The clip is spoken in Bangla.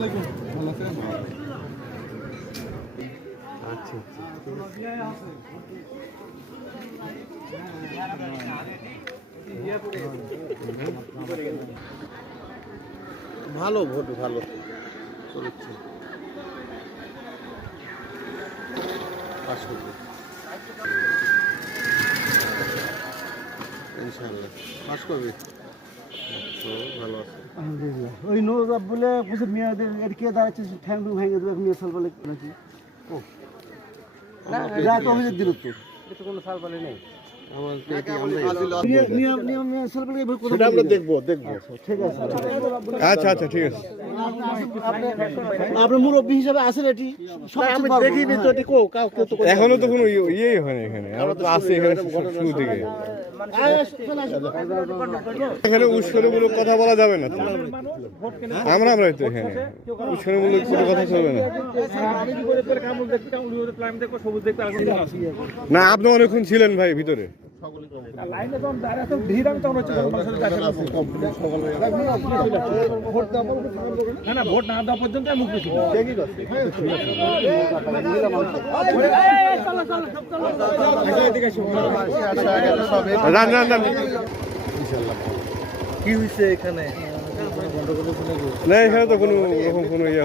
আচ্ছা ভালো, ভোট ভালো চলছে। ইনশাআল্লাহ পাস করবে। ভালো আছে আলহামদুলিল্লাহ। ওই নৌজাব বলে বুঝে মেয়েদের এর কে দাঁড়াচ্ছে ঠ্যাং টুং ভেঙে দেবে মেয়ে সাল বলে নাকি যা তো অভিযোগ দিল তো এটা কোনো সাল বলে নেই। আচ্ছা ঠিক আছে। আপনার মুরব্বী হিসাবে আছেন এটি দেখিনি তো, এখনো তো কোনো ইয়েই হয়নি এখানে। আমরা তো আছি এখানে শুরু থেকে। এখানে উস্কানিমূলক কথা বলা যাবে না তো। আমরাই তো এখানে উস্কানিমূলক কোনো কথা চলবে না। না, আপনি অনেকক্ষণ ছিলেন ভাই ভিতরে। ভোট না দেওয়া পর্যন্ত কি হয়েছে এখানে? না, এখানে তো কোনো রকম কোনো ইয়ে